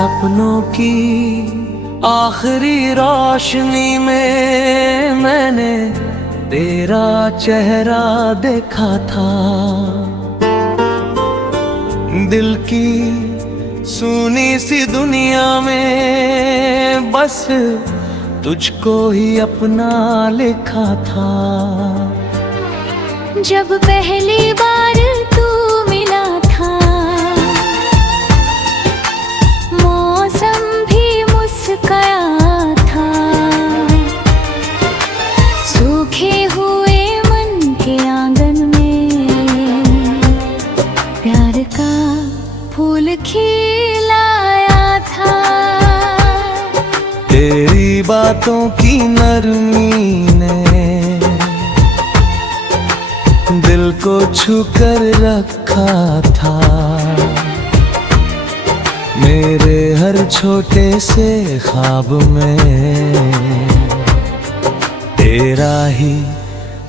सपनों की आखिरी रोशनी में मैंने तेरा चेहरा देखा था। दिल की सुनी सी दुनिया में बस तुझको ही अपना लिखा था। जब पहली बार तू मिला था, मौसम भी मुस्कुराया था। सूखे हुए मन के आंगन में प्यार का फूल खिलाया था। तेरी बातों की नरमी ने दिल को छू कर रखा था। मेरे हर छोटे से ख्वाब में तेरा ही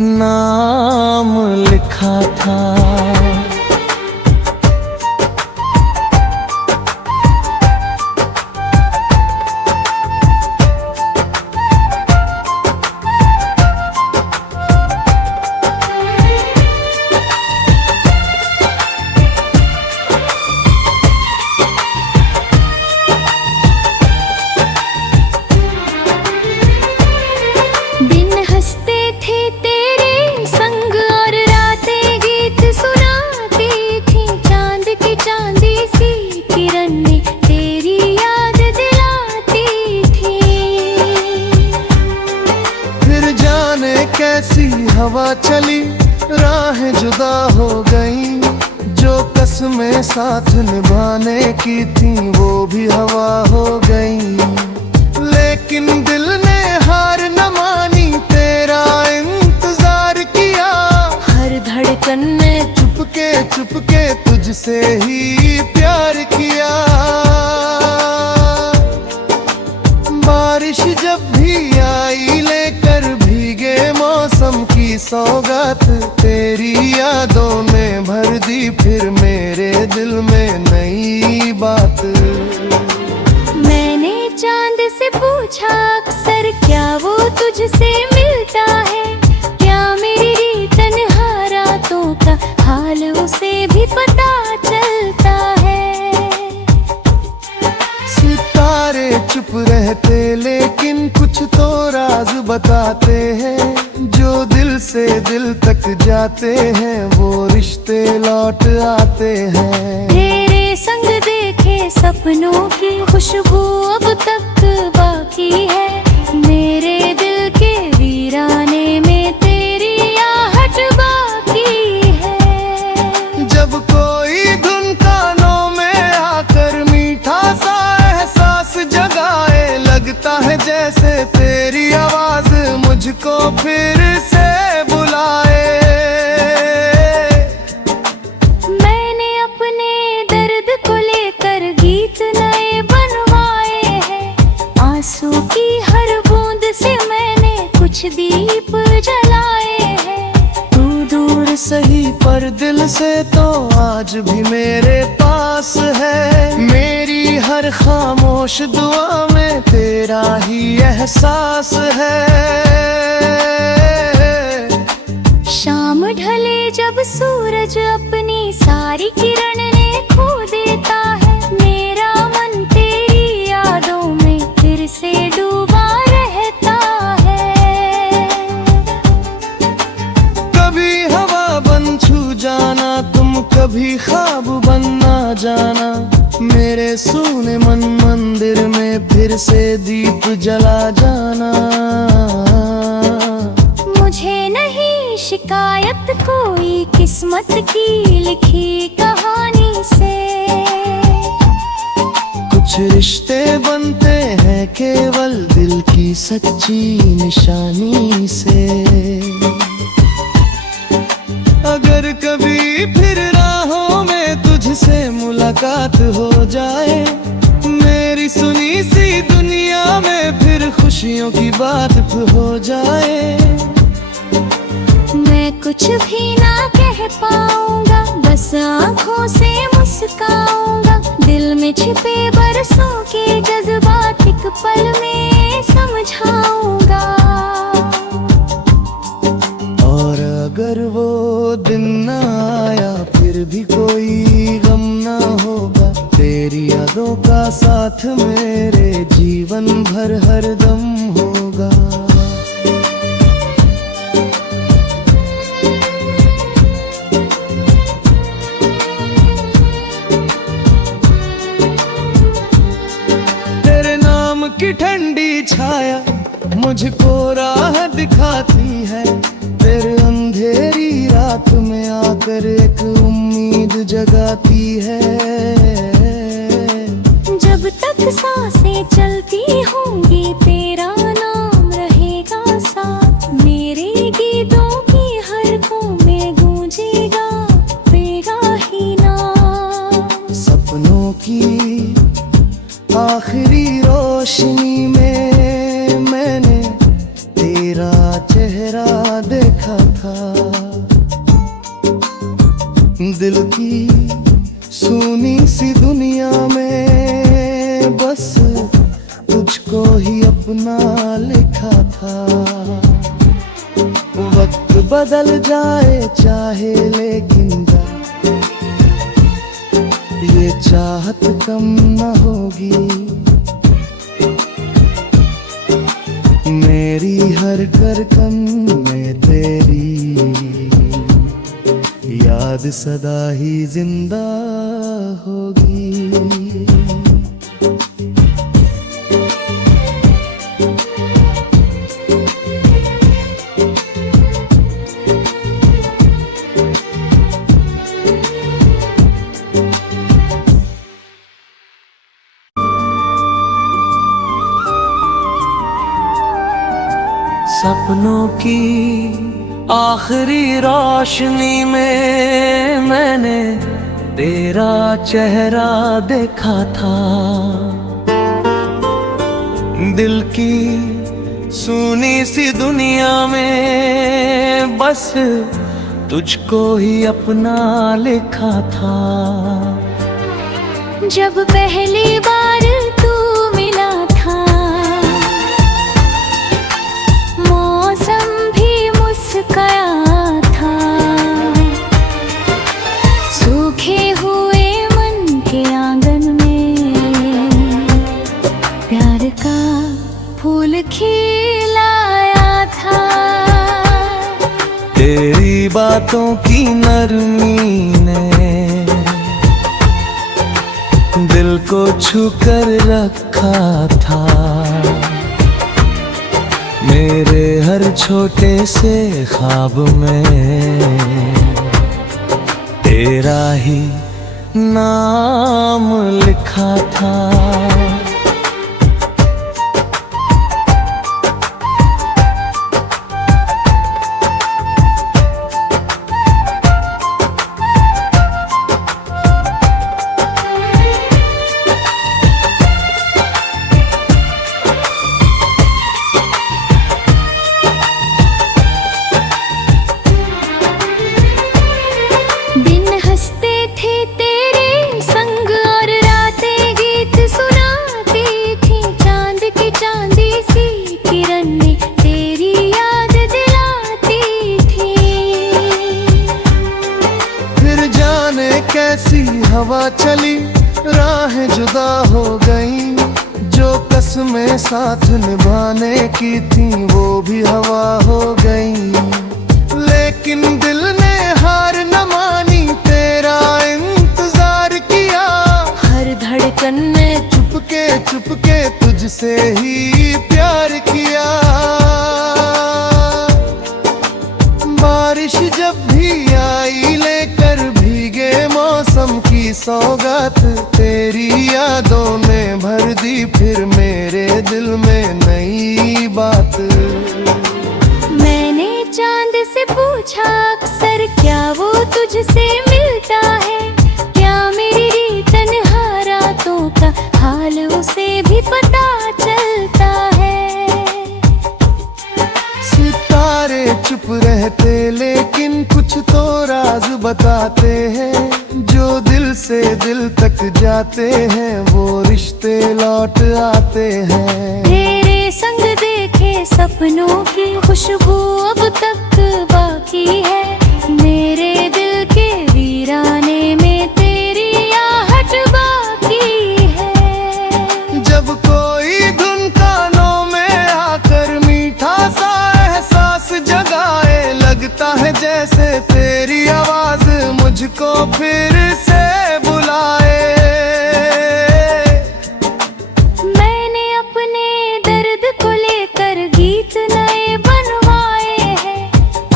नाम लिखा था। कैसी हवा चली, राहें जुदा हो गई। जो कसमें साथ निभाने की थी वो भी हवा हो गई। लेकिन दिल ने हार न मानी, तेरा इंतजार किया। हर धड़कन में चुपके तुझसे ही प्यार किया। बारिश जब भी आई लेकर भीगे मौसम की सौगात, तेरी यादों ने भर दी फिर मेरे दिल में नई बात। मैंने चांद से पूछा अक्सर, क्या वो तुझसे मिलता है? क्या मेरी तन्हा रातों का हाल उसे भी पता चलता है? सितारे चुप रहते लेकिन कुछ तो राज बताते हैं। जो दिल से दिल तक जाते हैं वो रिश्ते लौट आते हैं। तेरे संग देखे सपनों की खुशबू अब तक बाकी है। मेरे दिल के वीराने में तेरी आहट बाकी है। जब कोई धुन कानों में आकर मीठा सा एहसास जगाए, लगता है जैसे तेरी आवाज मुझको फिर से बुलाए। मैंने अपने दर्द को लेकर गीत नए बनवाए हैं। आंसू की हर बूंद से मैंने कुछ दीप जलाए हैं। तू दूर सही पर दिल से तो आज भी मेरे पास है। मेरी हर खामोश दुआ में तेरा ही एहसास है। शाम ढले जब सूरज अपनी सारी किरण ने खो देता है, मेरा मन तेरी यादों में फिर से डूबा रहता है। कभी हवा बन छू जाना तुम, कभी ख्वाब बनना जाना। मेरे सूने मन मंदिर में फिर से दीप जला जाना। मुझे नहीं शिकायत कोई किस्मत की लिखी कहानी से। कुछ रिश्ते बनते हैं केवल दिल की सच्ची निशानी से। अगर कभी फिर राहों में तुझसे मुलाकात हो जाए, मेरी सुनी सी दुनिया में फिर खुशियों की बात हो जाए। मैं कुछ भी ना कह पाऊंगा, बस आँखों से मुस्काऊंगा। दिल में छिपे बरसों के जज्बात एक पल में समझाऊंगा। और अगर वो दिन न आया फिर भी कोई गम न होगा, तेरी यादों का साथ मेरे जीवन भर हरदम होगा। तेरे नाम की ठंडी छाया मुझको राह दिखाती है, तेरे अंधेरी रात में आकर एक उम्मीद जगाती है। जब तक सांसें चलती होंगी तेरा नाम रहेगा साथ, मेरे गीतों की हरकों में गूंजेगा तेरा ही नाम। सपनों की आखिरी रोशनी में मैंने तेरा चेहरा देखा था, दिल की सूनी सी दुनिया में बस तुझको ही अपना लिखा था। वक्त बदल जाए चाहे लेकिन ये चाहत कम न होगी, मेरी हर करकन में तेरी याद सदा ही जिंदा होगी। सपनों की आखिरी रोशनी में मैंने तेरा चेहरा देखा था, दिल की सूनी सी दुनिया में बस तुझको ही अपना लिखा था। जब पहली बार तू मिला था मौसम भी मुस्कुराया था, सूखे हुए मन के आंगन में प्यार का फूल खिलाया था। तेरी बातों की नरमी ने दिल को छू कर रखा था, मेरे हर छोटे से ख्वाब में तेरा ही नाम लिखा था। कैसी हवा चली राहें जुदा हो गई, जो कसमें साथ निभाने की थी वो भी हवा हो गई। लेकिन दिल ने हार न मानी, तेरा इंतजार किया, हर धड़कन ने चुपके तुझसे ही प्यार किया। बारिश जब भी आई लेकर भीगे मौसम की सौगात, तेरी यादों ने भर दी फिर मेरे दिल में नई बात। मैंने चांद से पूछा अक्सर क्या वो तुझसे मिलता है, क्या मेरी तन्हा रातों का हाल उसे भी पता चलता है। सितारे चुप रहते लेकिन कुछ तो राज बताते हैं, हैं, जो दिल से दिल तक जाते हैं वो रिश्ते लौट आते हैं। तेरे संग देखे सपनों की खुशबू अब तक बाकी है, मेरे दिल के वीराने में तेरी आहट बाकी है। जब कोई धुन कानों में आकर मीठा सा एहसास जगाए, लगता है जैसे तेरी आवाज मुझको फिर से बुलाए। मैंने अपने दर्द को लेकर गीत नए बनवाए हैं,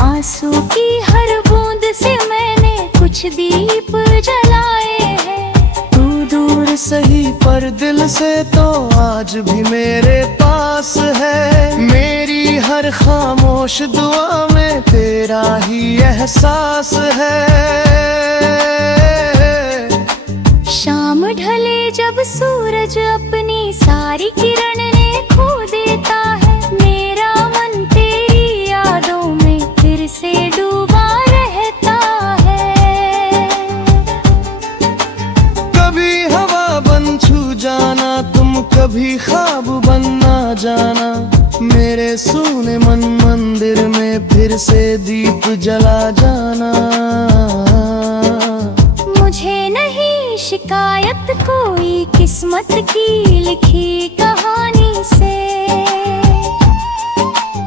आंसू की हर बूंद से मैंने कुछ दीप जलाए हैं। तू दूर सही पर दिल से तो आज भी मेरे पास है, मेरी हर खामोश दुआ में तेरा ही एहसास है। शाम ढले जब सूरज अपनी सारी किरण ने खो देता है, मेरा मन तेरी यादों में फिर से डूबा रहता है। कभी हवा बन छू जाना तुम, कभी ख्वाब बनना जाना, मेरे सूने मन मंदिर में फिर से दीप जला जाना। मुझे नहीं शिकायत कोई किस्मत की लिखी कहानी से,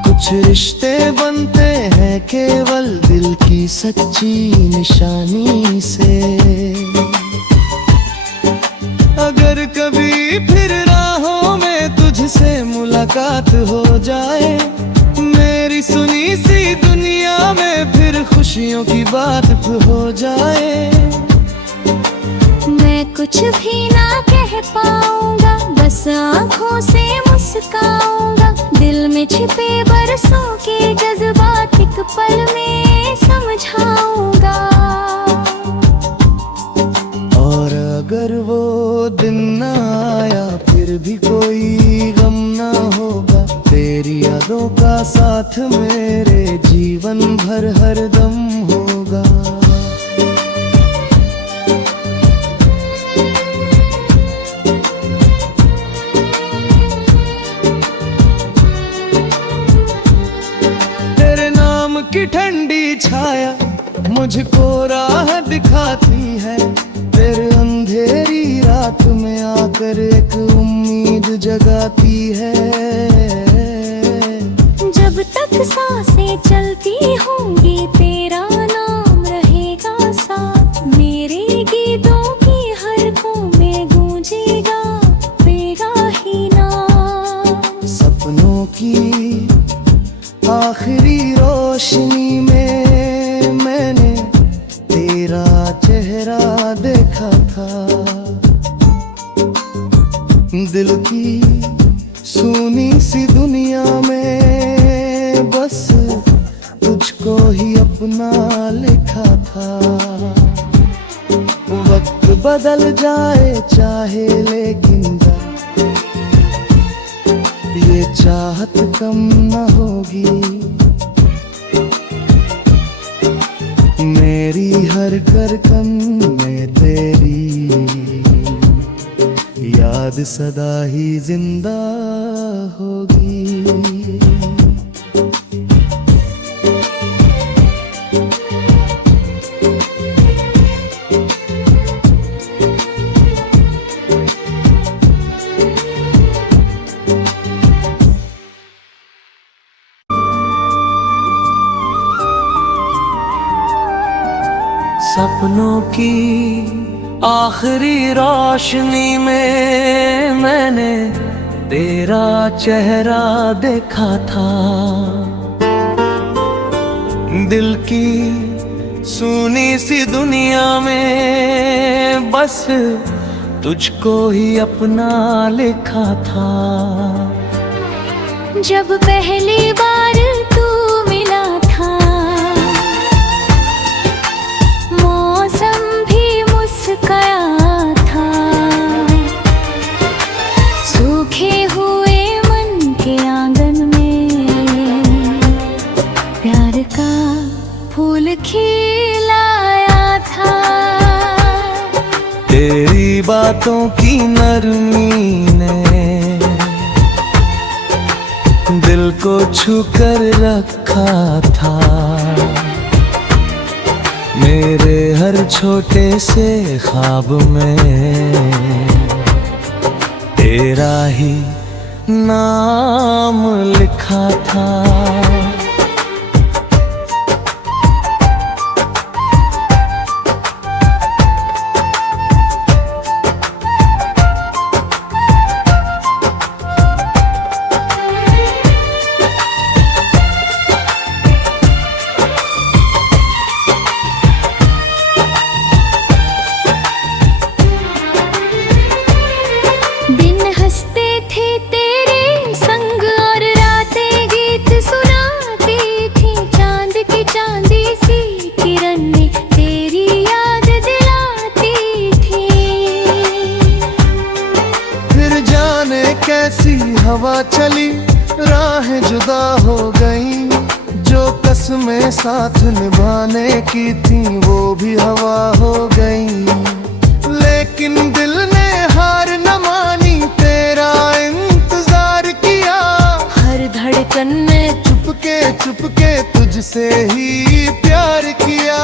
कुछ रिश्ते बनते हैं केवल दिल की सच्ची निशानी से। अगर कभी फिर राहों में तुझसे मुलाकात हो जाए, मेरी सुनी सी दुनिया में फिर खुशियों की बात हो जाए। मैं कुछ भी ना कह पाऊंगा, बस आँखों से मुस्काऊंगा, दिल में छिपे बरसों के जज्बात एक पल में समझाऊंगा। और अगर वो दिन ना आया फिर भी कोई गम ना होगा, तेरी यादों का साथ मेरे जीवन भर हरदम होगा। तेरे नाम की ठंडी छाया मुझको राह दिखाती है, तेरे अंधेरी रात में आकर एक उम्मीद जगाती है। जब तक सांसें चलती होंगी तेरा नाम रहेगा साथ, मेरे गीतों की हरकों में गूंजेगा तेरा ही नाम। सपनों की आखिरी रोशनी में मैंने तेरा चेहरा देखा था, दिल की सूनी सी दुनिया में बस तुझको ही अपना लिखा था। वक्त बदल जाए चाहे लेकिन ये चाहत कम न होगी, मेरी हर करकन में तेरी याद सदा ही जिंदा होगी। सपनों की आखिरी रोशनी में मैंने तेरा चेहरा देखा था, दिल की सूनी सी दुनिया में बस तुझको ही अपना लिखा था। जब पहली बार तू मिला था, मौसम भी मुस्कुराया था, सूखे हुए मन के आंगन में प्यार का फूल खिलाया था। बातों की नरमी ने दिल को छू कर रखा था। मेरे हर छोटे से ख्वाब में तेरा ही नाम लिखा था। दिन हंसते थे तेरे संग और रातें गीत सुनाती थी। चांद की चांदी सी किरण में तेरी याद दिलाती थी। फिर जाने कैसी हवा चली, राहें जुदा हो गई। जो कसमें साथ निभाने की थी वो भी हवा हो गई। लेकिन दिल ने हार न मानी, तेरा इंतजार किया। हर धड़कन में चुपके तुझसे ही प्यार किया।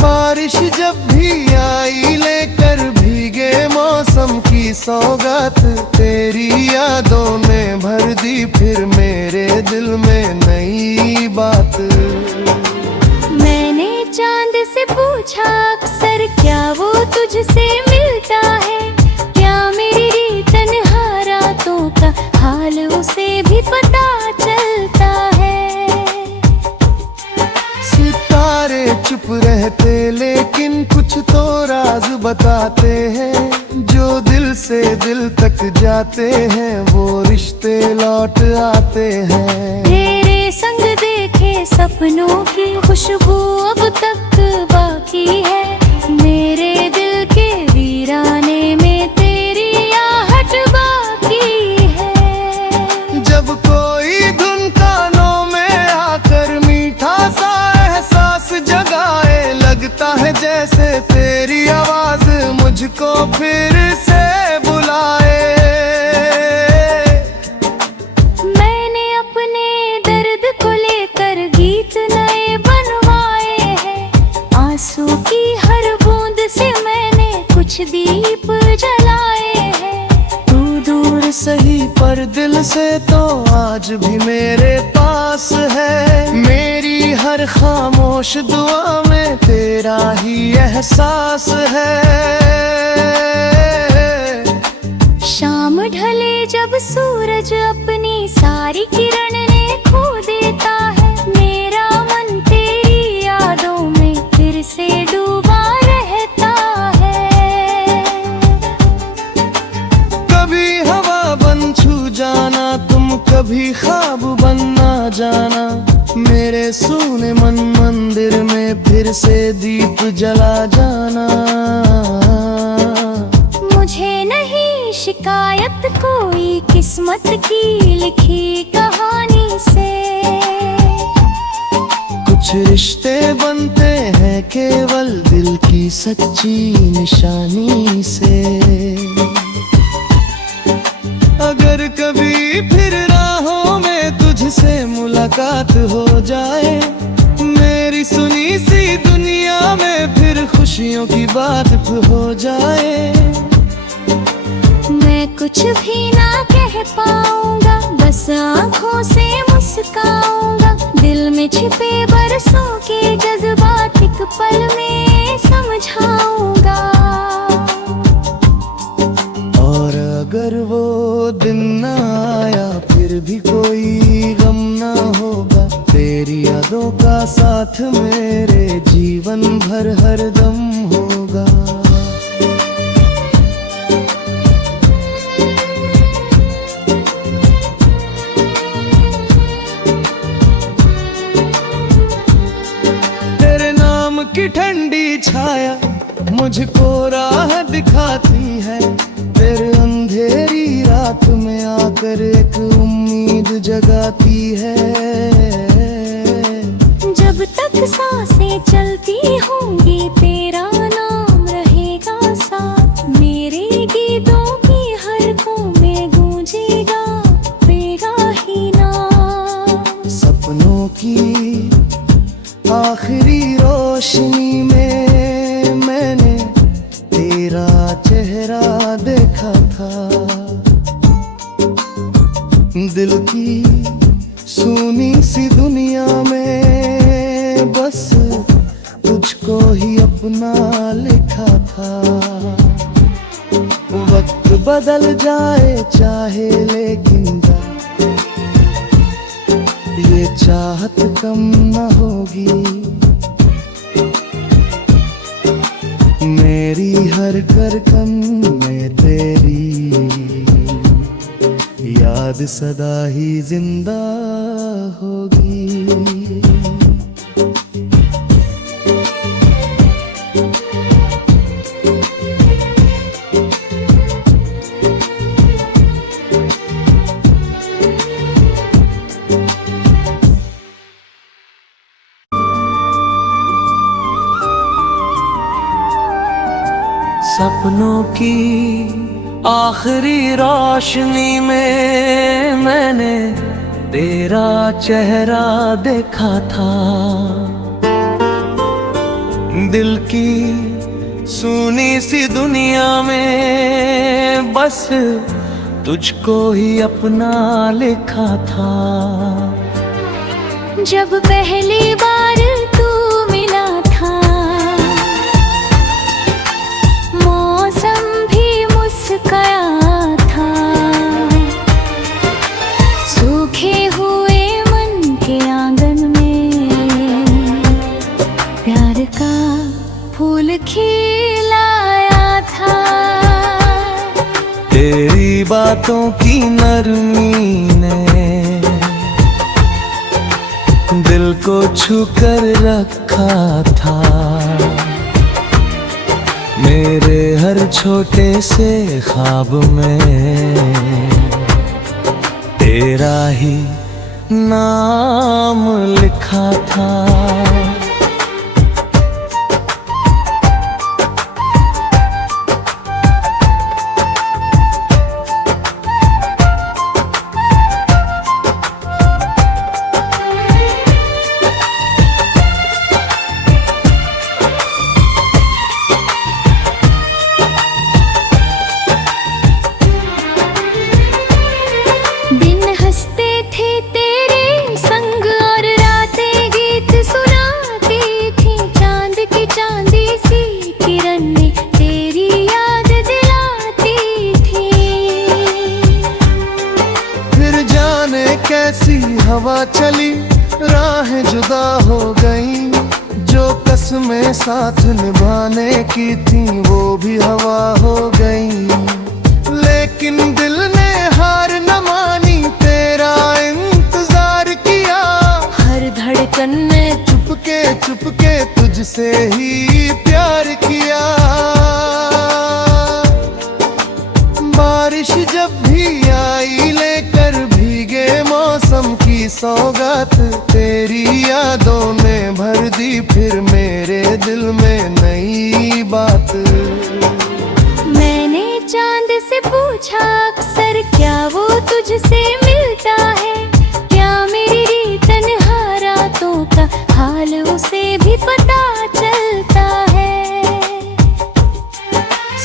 बारिश जब भी आई लेकर भीगे मौसम की सौगात, तेरी यादों ने भर दी फिर मेरे दिल में नई बात। मैंने चांद से पूछा अक्सर, क्या वो तुझसे मिलता है? क्या मेरी तन्हा रातों का हाल उसे भी पता चलता है? सितारे चुप रहते लेकिन कुछ तो राज बताते हैं। जो दिल से दिल तक जाते हैं वो रिश्ते लौट आते हैं। तेरे संग देखे सपनों की खुशबू अब तक बाकी है। मेरे दिल के वीराने में तेरी आहट बाकी है। जब कोई धुन कानों में आकर मीठा सा एहसास जगाए, लगता है जैसे तेरी आवाज मुझको फिर से बुलाए। मैंने अपने दर्द को लेकर गीत नए बनवाए हैं। आंसू की हर बूंद से मैंने कुछ दीप जलाए हैं। तू दूर सही पर दिल से तो आज भी मेरे पास है। मेरी हर खामोश दुआ में तेरा ही एहसास है। शाम ढले जब सूरज अपनी सारी किरण ने खो देता है, मेरा मन तेरी यादों में फिर से डूबा रहता है। कभी हवा बन छू जाना तुम, कभी ख्वाब बनना जाना। मेरे सूने मन मंदिर में फिर से दीप जला जाना। मुझे नहीं शिकायत कोई किस्मत की लिखी कहानी से। कुछ रिश्ते बनते हैं केवल दिल की सच्ची निशानी से। अगर कभी फिर राहों में तुझसे मुलाकात हो जाए, मेरी सुनी सी दुनिया में फिर खुशियों की बात हो जाए। मैं कुछ भी ना कह पाऊंगा, बस आँखों से मुस्काऊंगा। दिल में छिपे बरसों के जज्बात एक पल में समझाऊंगा। और अगर वो दिन न आया फिर भी कोई गम न होगा। तेरी यादों का साथ मेरे जीवन भर हरदम होगा। तेरे नाम की ठंडी छाया मुझको राह दिखाती है। तेरे अंधेरी रात में आकर एक उम्मीद जगाती है। जब तक सांसें चलती होंगी तेरा आखिरी रोशनी में मैंने तेरा चेहरा देखा था। दिल की सूनी सी दुनिया में बस तुझको ही अपना लिखा था। वक्त बदल जाए चाहे लेकिन ये चाहत कम न होगी। मेरी हर करकन में तेरी याद सदा ही जिंदा होगी। सपनों की आखिरी रोशनी में मैंने तेरा चेहरा देखा था। दिल की सूनी सी दुनिया में बस तुझको ही अपना लिखा था। जब पहली बार तू मिला था मौसम भी मुस्कुराया था। सूखे हुए मन के आंगन में प्यार का फूल खिलाया था। तेरी बातों की नरमी ने दिल को छू कर रखा था। मेरे हर छोटे से ख्वाब में तेरा ही नाम लिखा था। कैसी हवा चली राहें जुदा हो गई। जो कसमें साथ निभाने की थी वो भी हवा हो गई। लेकिन दिल ने हार न मानी तेरा इंतजार किया। हर धड़कन ने चुपके तुझसे ही प्यार किया। बारिश जब भी आई लेकर भीगे मौसम की सौगात, तेरी यादों ने भर दी फिर मेरे दिल में नई बात। मैंने चांद से पूछा अक्सर क्या वो तुझसे मिलता है। क्या मेरी तन्हा रातों का हाल उसे भी पता चलता है।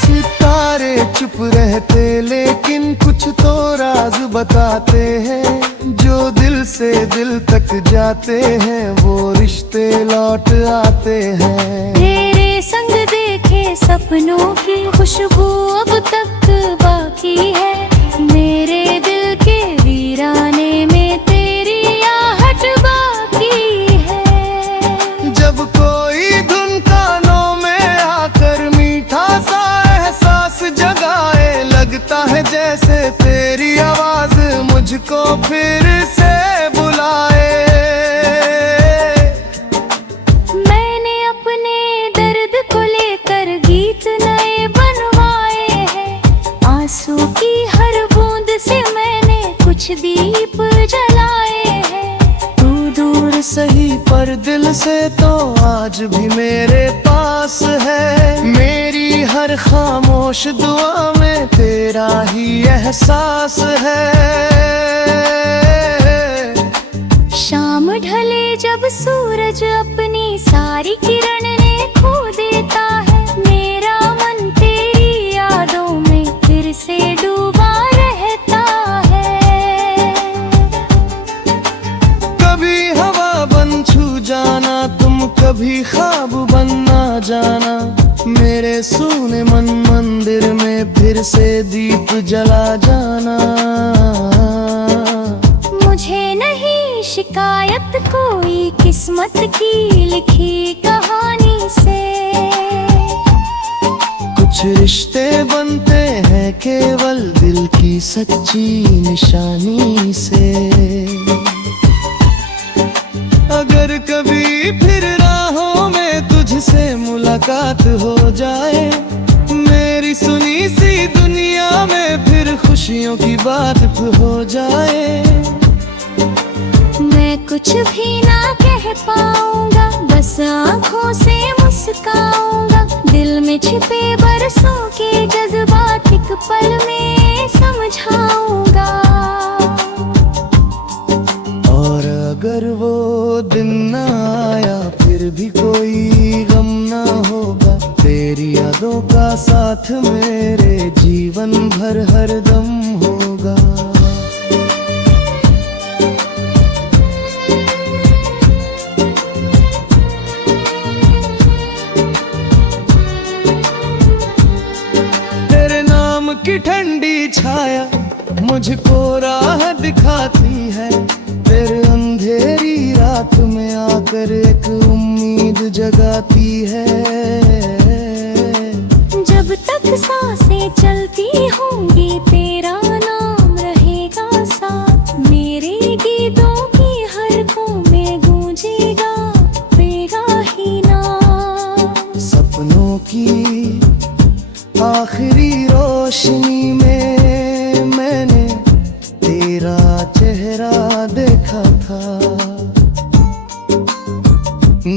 सितारे चुप रहते लेकिन कुछ तो राज बताते हैं। जो दिल से दिल तक जाते हैं वो रिश्ते लौट आते हैं। तेरे संग देखे सपनों की खुशबू अब तक बाकी है। मेरे दिल के वीराने में तेरी आहट बाकी है। जब कोई धुन कानों में आकर मीठा सा एहसास जगाए, लगता है जैसे तेरी आवाज मुझको फिर से बुलाए। मैंने अपने दर्द को लेकर गीत नए बनवाए हैं। आंसू की हर बूंद से मैंने कुछ दीप जलाए हैं। तू दूर सही पर दिल से तो आज भी मेरे पास है। मेरी हर खामोश दुआ में तेरा ही एहसास है। शाम ढले जब जब सूरज अपनी सारी किरण ने खो देता है, मेरा मन तेरी यादों में फिर से डूबा रहता है। कभी हवा बन छू जाना तुम, कभी ख्वाब बन ना जाना, मेरे सूने मन मंदिर में फिर से दीप जला जाना। मुझे नहीं शिकायत कोई किस्मत की लिखी कहानी से, कुछ रिश्ते बनते हैं केवल दिल की सच्ची निशानी से। अगर कभी फिर राहों में तुझसे मुलाकात हो जाए, मेरी सुनी सी दुनिया में फिर खुशियों की बात हो जाए। मैं कुछ भी ना कह पाऊंगा, बस आँखों से मुस्काऊंगा, दिल में छिपे बरसों के जज्बात एक पल में समझाऊंगा। और अगर वो दिन ना आया फिर भी कोई गम ना होगा, तेरी यादों का साथ मेरे जीवन भर हरदम होगा। तेरे नाम की ठंडी छाया मुझको राह दिखाती है, तेरे अंधेरी रात में आकर एक उम्मीद जगाती है। जब तक सांसें चलती होंगी तेरा नाम रहेगा साथ, मेरे गीतों की हरकों में गूंजेगा तेरा ही नाम। सपनों की आखिरी रोशनी में मैंने तेरा चेहरा देखा था,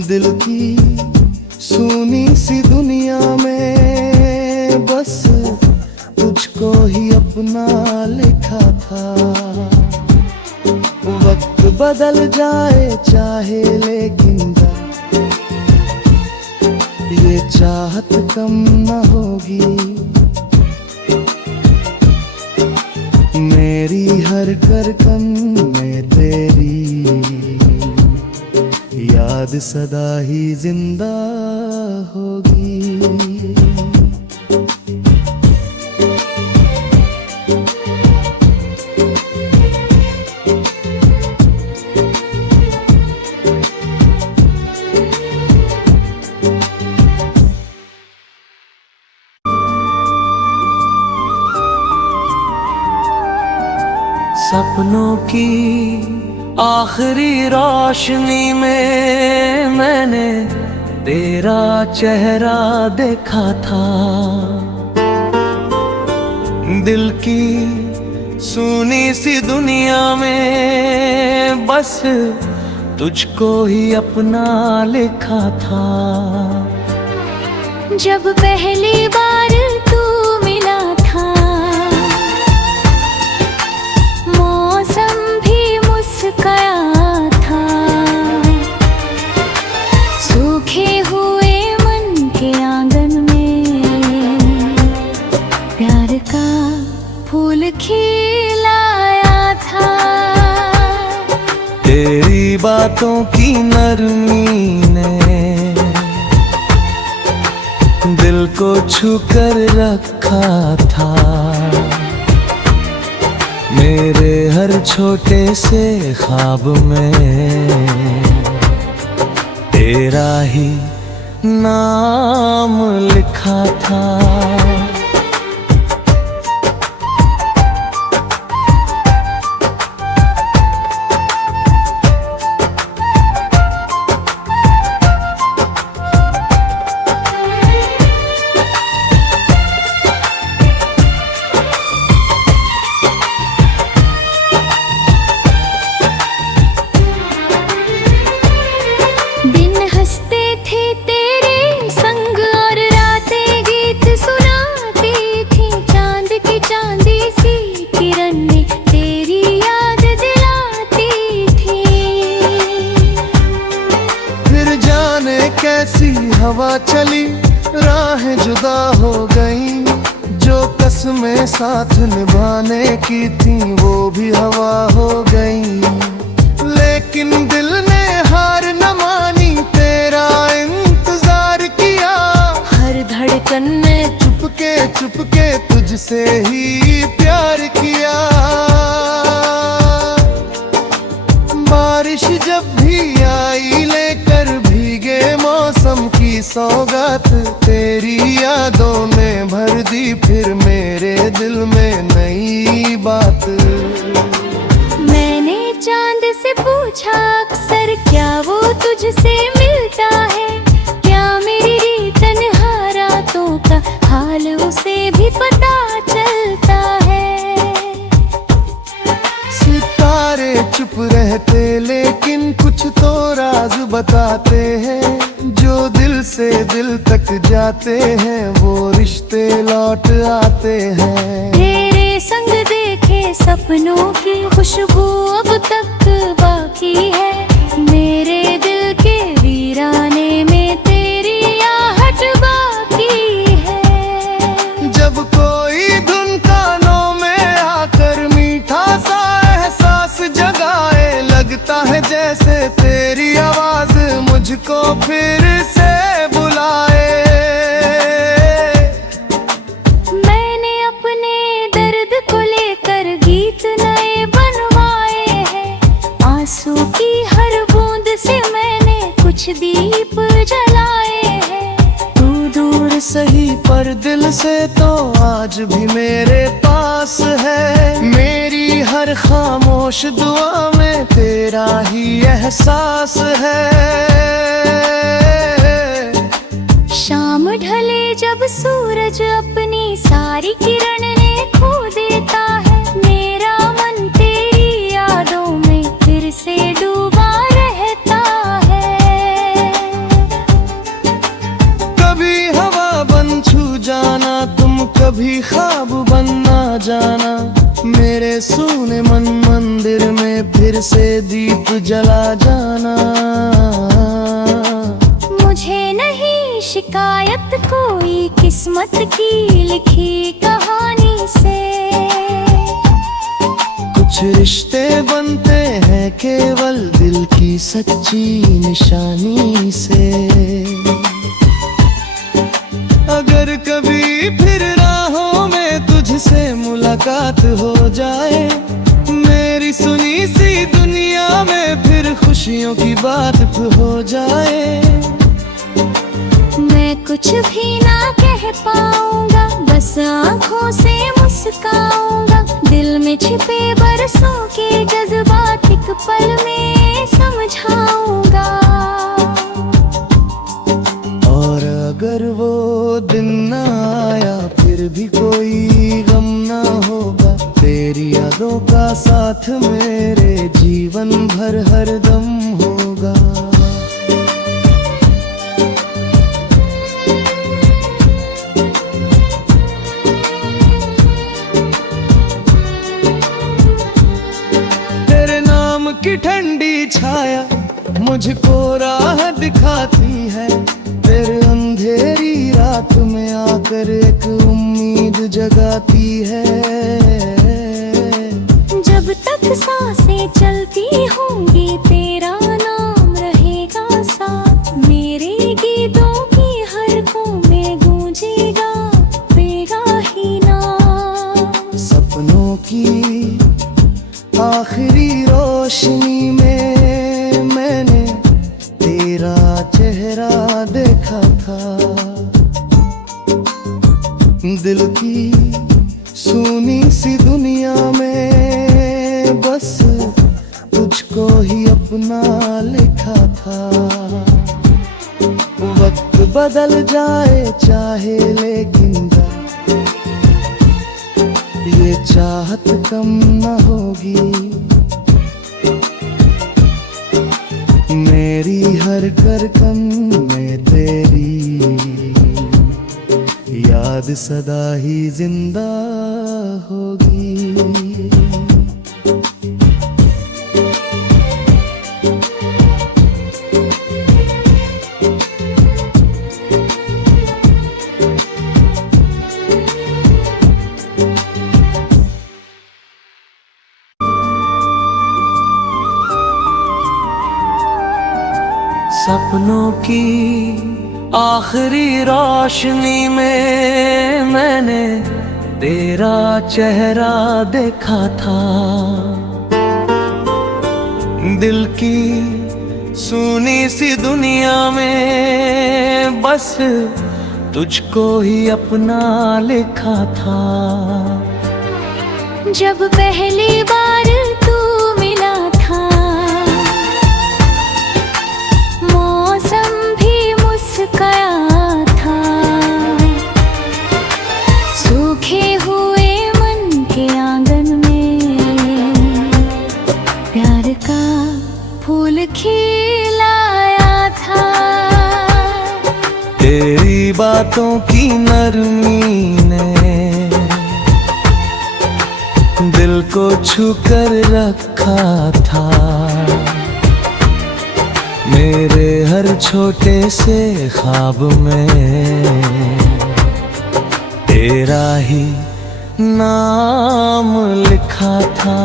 दिल की सूनी सी दुनिया में बस तुझको ही अपना लिखा था। वक्त बदल जाए चाहे लेकिन ये चाहत कम न होगी, मेरी हर करकन में तेरी याद सदा ही जिंदा होगी। सपनों की आखिरी रोशनी में मैंने तेरा चेहरा देखा था, दिल की सूनी सी दुनिया में बस तुझको ही अपना लिखा था। जब पहली बार तू मिला था, मौसम भी मुस्कुराया था, सूखे हुए मन के आंगन में प्यार का फूल खिलाया था। तेरी बातों की नरमी ने दिल को छू कर रखा था, मेरे हर छोटे से ख्वाब में तेरा ही नाम लिखा था। दिन हंसते थे तेरे संग और रातें गीत सुना ऐसी हवा चली राहें जुदा हो गई, जो कसमें साथ निभाने की थी वो भी हवा हो गई। लेकिन दिल ने हार न मानी, तेरा इंतजार किया, हर धड़कन में चुपके चुपके तुझसे ही प्यार किया। बारिश जब भी आई लेकर भीगे मौसम की सौगात, तेरी यादों ने भर दी फिर मेरे दिल में नई बात। मैंने चांद से पूछा अक्सर, क्या वो तुझसे मिलता है? क्या मेरी तन्हा रातों का हाल उसे भी पता चलता है? सितारे चुप रहते लेकिन कुछ तो राज बताते हैं, जो दिल से दिल तक जाते हैं वो रिश्ते लौट आते हैं। तेरे संग देखे सपनों की खुशबू अब तक बाकी है, मेरे दिल के वीराने में तेरी आहट बाकी है। जब कोई धुन कानों में आकर मीठा सा एहसास जगाए, लगता है जैसे तेरी आवाज मुझको फिर से बुलाए। मैंने अपने दर्द को लेकर गीत नए बनवाए हैं, आंसू की हर बूंद से मैंने कुछ दीप जलाए हैं। तू दूर सही पर दिल से तो आज भी मेरे पास है, मेरी हर खामोश दुआ में तेरा ही एहसास है। शाम ढले जब सूरज अपनी सारी किरण ने खो देता है, मेरा मन तेरी यादों में फिर से डूबा रहता है। कभी हवा बन छू जाना तुम, कभी ख्वाब बनना जाना, मेरे सूने मन मंदिर में फिर से दीप जला जाना। मुझे नहीं शिकायत कोई किस्मत की लिखी कहानी से, कुछ रिश्ते बनते हैं केवल दिल की सच्ची निशानी से। अगर कभी फिर राहों में तुझसे मुलाकात हो जाए, मेरी सुनी सी दुनिया में फिर खुशियों की बात हो जाए। मैं कुछ भी ना कह पाऊंगा, बस आँखों से मुस्काऊंगा, दिल में छिपे बरसों के जज्बात एक पल में समझाऊंगा। और अगर वो दिन न आया फिर भी कोई गम न होगा, तेरी यादों का साथ मेरे जीवन भर हरदम होगा। तेरे नाम की ठंडी छाया मुझको राह दिखाती है, तेरे अंधेरी रात में आकर एक उम्मीद जगाती है। जब तक सांसें चलती होंगी तेरा नाम रहेगा साथ, मेरे गीतों की हरकों में गूंजेगा बेगा ही नाम। सपनों की आखिरी रोशनी में मैंने तेरा चेहरा देखा था, दिल की सूनी सी दुनिया में बस तुझको ही अपना लिखा था। वक्त बदल जाए चाहे लेकिन ये चाहत कम न होगी, मेरी हर करकन में तेरी याद सदा ही जिंदा होगी। सपनों की आखिरी रोशनी में मैंने तेरा चेहरा देखा था। दिल की सुनी सी दुनिया में बस तुझको ही अपना लिखा था। जब पहली बार तू मिला था, मौसम भी मुस्कुराया था। सूखे हुए मन के आंगन में प्यार का फूल खिलाया था। तेरी बातों की नरमी ने दिल को छू कर रखा था। मेरे हर छोटे से ख्वाब में तेरा ही नाम लिखा था।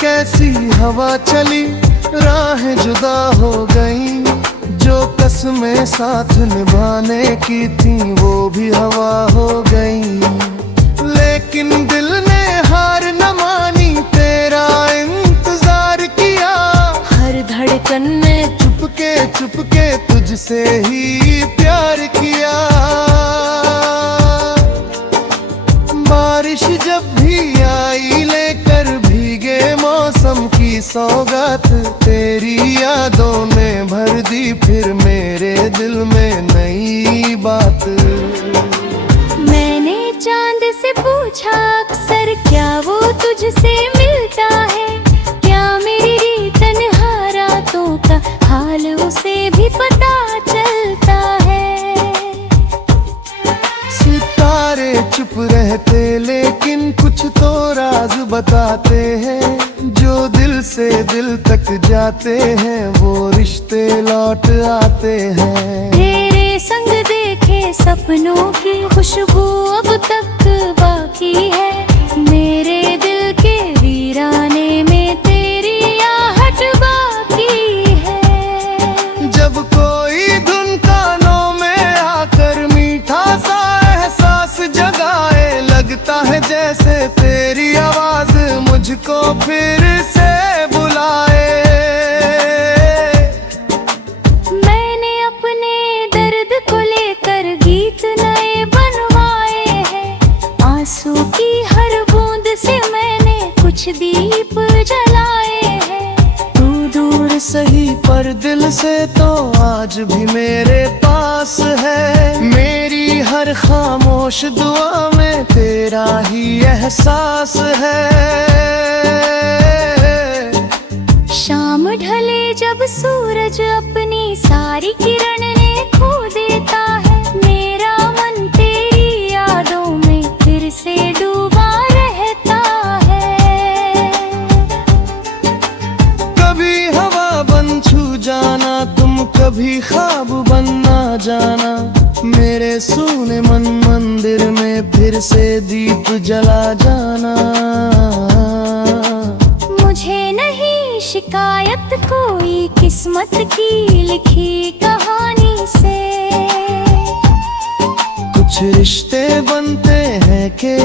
कैसी हवा चली, राहें जुदा हो गई। जो कसमें साथ निभाने की थी वो भी हवा हो गई। लेकिन दिल ने हार न मानी, तेरा इंतजार किया। हर धड़कन में चुपके तुझसे ही प्यार किया। बारिश जब भी आई लेकर भीगे मौसम की सौगात, तेरी यादों ने भर दी फिर मेरे दिल में नई बात। मैंने चांद से पूछा अक्सर, क्या वो तुझसे मिलता है? क्या मेरी तन्हा रातों का हाल उसे भी पता चलता है? सितारे चुप रहते लेकिन कुछ तो राज बताते हैं। जो दिल से दिल तक जाते हैं वो रिश्ते लौट आते हैं। तेरे संग देखे सपनों की खुशबू अब तक बाकी है। मेरे दिल के वीराने में तेरी आहट बाकी है। जब कोई धुन कानों में आकर मीठा सा एहसास जगाए, लगता है जैसे तेरी आवाज मुझको फिर से बुलाए। मैंने अपने दर्द को लेकर गीत नए बनवाए हैं। आंसू की हर बूंद से मैंने कुछ दीप जलाए हैं। तू दूर सही पर दिल से तो आज भी मेरे पास है। मेरी हर खामोश दुआ में तेरा ही एहसास है। शाम ढले जब सूरज अपनी सारी किरण ने खो देता है, मेरा मन तेरी यादों में फिर से डूबा रहता है। कभी हवा बन छू जाना तुम, कभी ख्वाब बनना जाना। मेरे सूने मन मंदिर में फिर से दीप जला जाना। मुझे नहीं शिकायत कोई किस्मत की लिखी कहानी से। कुछ रिश्ते बनते हैं कि